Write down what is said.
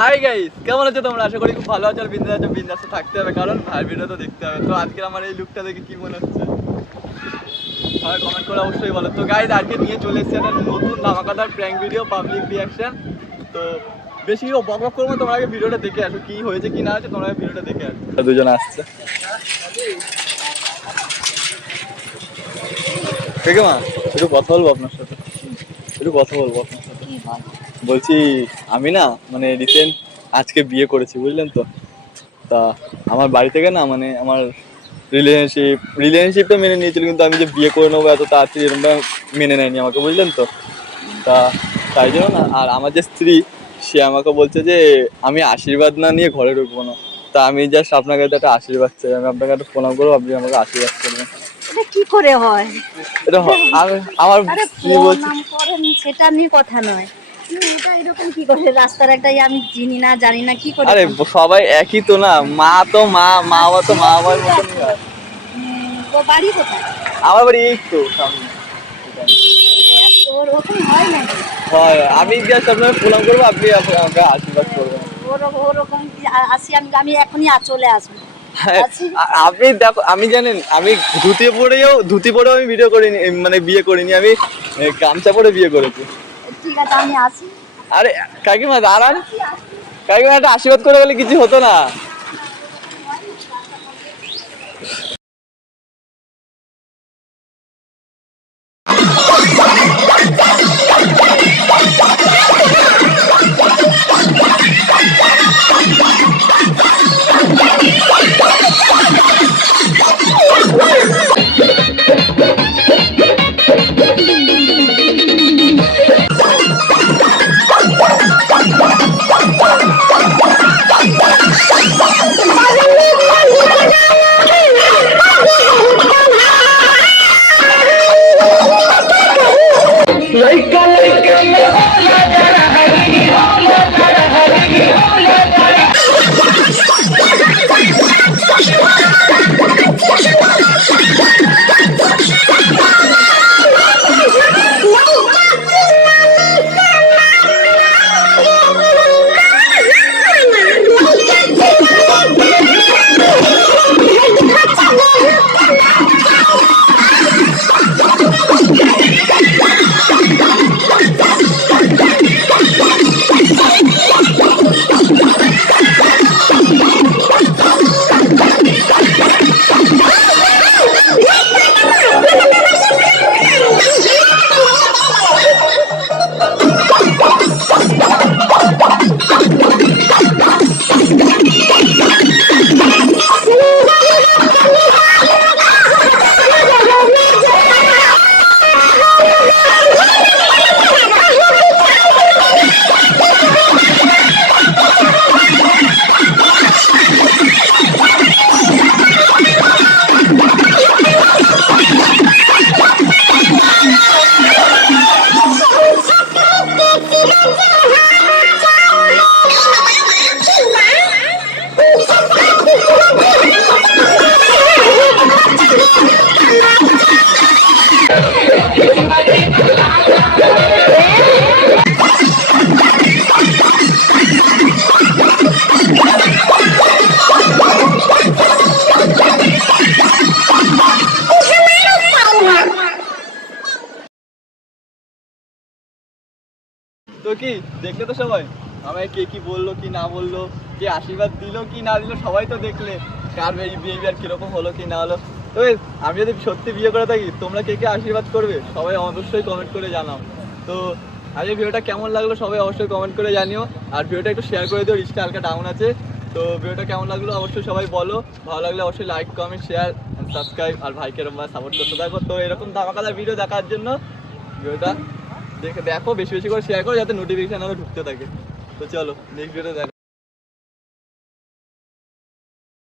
Hi guys, কেমন আছো তোমরা? আশা করি খুব ভালো আছো আর বিন্দাস আছো। বিন্দাসে থাকতে হবে কারণ ভাই ভিডিও তো দেখতে হবে। তো আজকে আমার এই লুকটা দেখে কি মনে হচ্ছে সবাই কমেন্ট করে অবশ্যই বলো। তো গাইস আজকে নিয়ে চলে এসেছি একটা নতুন ধামাকাদার প্র্যাঙ্ক ভিডিও, পাবলিক রিঅ্যাকশন। তো বেশি বক বক করবো, তোমরা আগে ভিডিওটা দেখে আসো কি হয়েছে কি না হয়েছে, তোমরা ভিডিওটা দেখে আসো। দুজন আসছে, ঠিক আছে মা, একটু কথা বলবো আপনার সাথে, একটু কথা বলবো আপনার সাথে। বলছি আমি না মানে রিসেন্ট আজকে বিয়ে করেছি, বুঝলেন তো। তা আমার বাড়ি থেকে না মানে আমার রিলেশনশিপটা মেনে নিয়েছিল, কিন্তু আমি যে বিয়ে করে নেবো এত তাড়াতাড়ি এরকমটা মেনে নেয়নি আমাকে, বুঝলেন তো। তা তাই জন্য না, আর আমার যে স্ত্রী সে আমাকে বলছে যে আমি আশীর্বাদ না নিয়ে ঘরে ঢুকবো না। তা আমি জাস্ট আপনার কাছে একটা আশীর্বাদ চাই, আমি আপনাকে একটা প্রণাম করবো, আপনি আমাকে আশীর্বাদ করবেন। এটা কি করে হয়? এটা আমার স্ত্রী বলছে। নাম করেন সেটা নিয়ে কথা নয়, এটা এরকম কি করে? রাস্তার একটাই আমি চিনি না জানি না কি করে। আরে সবাই একই তো না, মা তো মা, মা বাবা তো মা বাবার মতনই হয়। বাড়ি কোথায়? আমার বাড়ি এই তো সামনে। ওরকম হয় না, হয়, আমি জাস্ট আপনাকে প্রণাম করবো, আপনি আমাকে আশীর্বাদ করবেন। ওরকম কি আসি? আমি এখনই চলে আসবো। আপনি দেখো, আমি জানেন আমি ধুতি পরেও আমি ভিডিও করিনি, মানে বিয়ে করিনি, আমি গামছা পরে বিয়ে করেছি। ঠিক আছে আমি আসি। আরে কাকিমা দাঁড়ান, কাকিমা একটা আশীর্বাদ করে গেলে কিছু হতো না। তো কি দেখলে তো সবাই আমায় কে কি বললো কি না বললো, কে আশীর্বাদ দিল কি না দিল, সবাই তো দেখলে কার বিহেভিয়ার কিরকম হলো কি না হলো। তো আমি যদি সত্যি বিয়ে করে থাকি, তোমরা কে কে আশীর্বাদ করবে সবাই অবশ্যই কমেন্ট করে জানাও। তো আজকে ভিডিওটা কেমন লাগলো সবাই অবশ্যই কমেন্ট করে জানিও, আর ভিডিওটা একটু শেয়ার করে দিও, রিচটা হালকা ডাউন আছে। তো ভিডিওটা কেমন লাগলো অবশ্যই সবাই বলো, ভালো লাগলে অবশ্যই লাইক কমেন্ট শেয়ার সাবস্ক্রাইব, আর ভাইকে এরকম সাপোর্ট করতে থাকো। তো এরকম ধামাকাদার ভিডিও দেখার জন্য ভিডিওটা দেখো, বেশি বেশি করে শেয়ার করো যাতে নোটিফিকেশন আরও ঢুকতে থাকে। তো চলো নেক্সট ভিডিও দেখা।